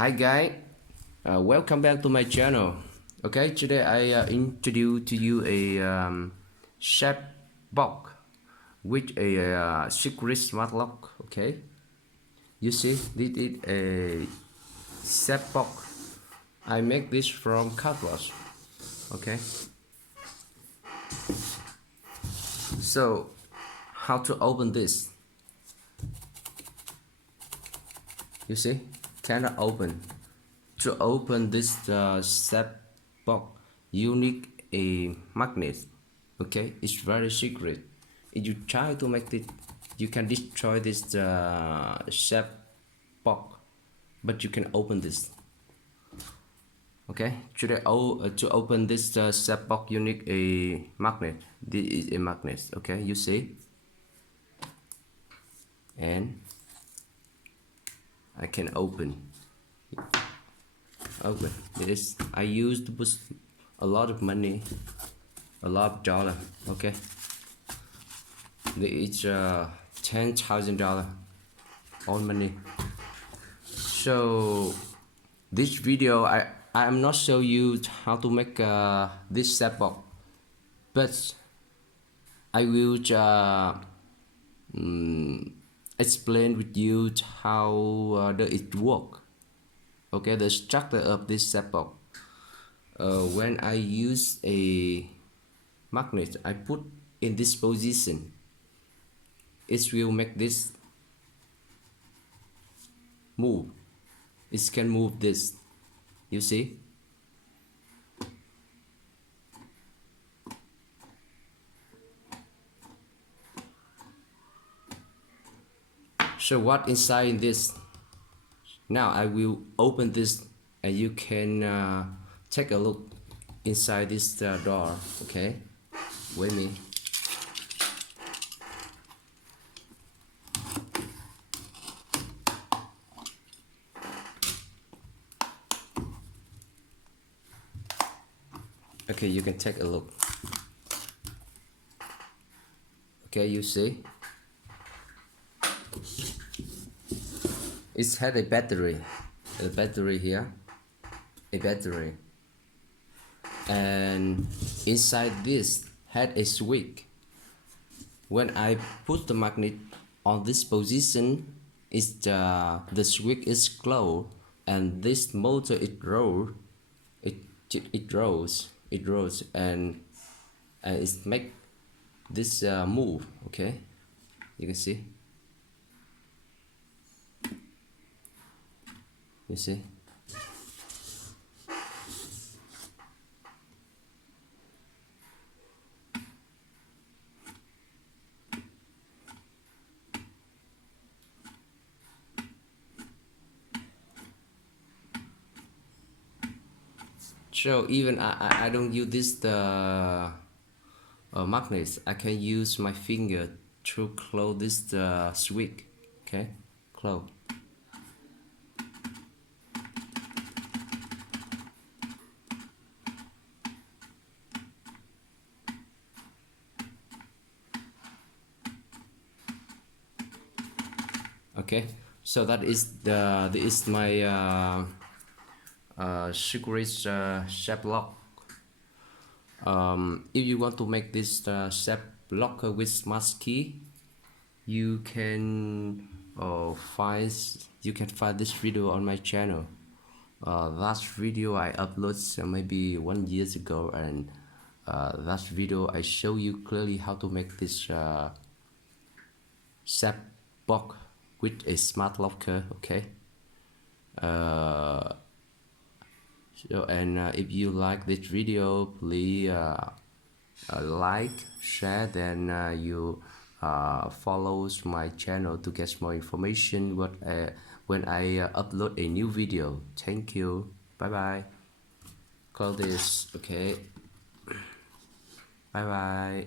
Hi guys, welcome back to my channel. Okay, today I introduce to you a shape box with a secret smart lock. Okay, you see this is a shape box. I make this from cardboard. Okay, so how to open this? You see, cannot open. To open this shape box, you need a magnet. Okay, it's very secret. If you try to make it, you can destroy this shape box, but you can open this. Okay, to open this shape box, you need a magnet. This is a magnet. Okay, you see, and I can open. This I used to put a lot of money, a lot of dollar. Okay, it's $10,000 all money. So this video I am not show you how to make this shape box, but I will explain with you how does it work. Okay, the structure of this shape box. When I use a magnet, I put in this position. It will make this move. It can move this. You see? So what inside this? Now I will open this, and you can take a look inside this door. Okay, wait me. Okay, you can take a look. Okay, you see, it had a battery here, a battery, and inside this had a switch. When I put the magnet on this position, the switch is closed, and this motor it rolls, and it make this move. Okay, you can see. You see. So even I don't use this magnets. I can use my finger to close this switch. Okay, close. Okay, so that is my secret shape lock. If you want to make this shape locker with smart key, you can find this video on my channel. Last video I uploaded maybe 1 year ago, and that video I show you clearly how to make this shape box with a smart locker. Okay. So, and if you like this video, please like, share, then you follow my channel to get more information when I upload a new video. Thank you. Bye bye. Close this. Okay. Bye bye.